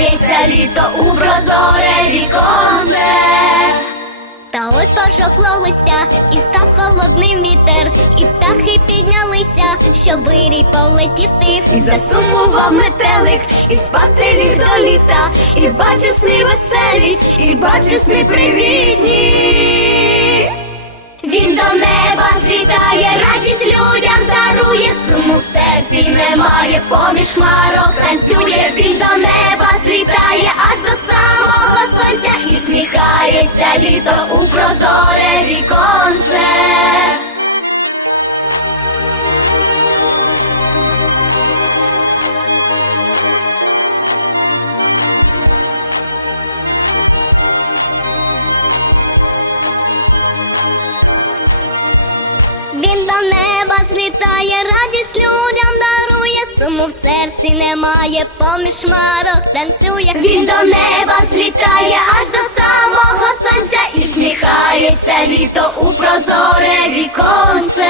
всміхається літо у прозоре віконце. Та ось пожовкло листя, і став холодним вітер, і птахи піднялися, щоб вирій полетіти. І засумував метелик, і спати ліг до літа, і бачив сни веселі, і бачив сни привітні. Він до неба злітає, радість людям дарує, суму в серці немає, поміж марок танцює, він до неба сонця і сміхається літо у прозоре віконце. Він до неба людям суму в серці немає, поміж марок танцює. Він до неба злітає аж до самого сонця і сміхається літо у прозоре віконце.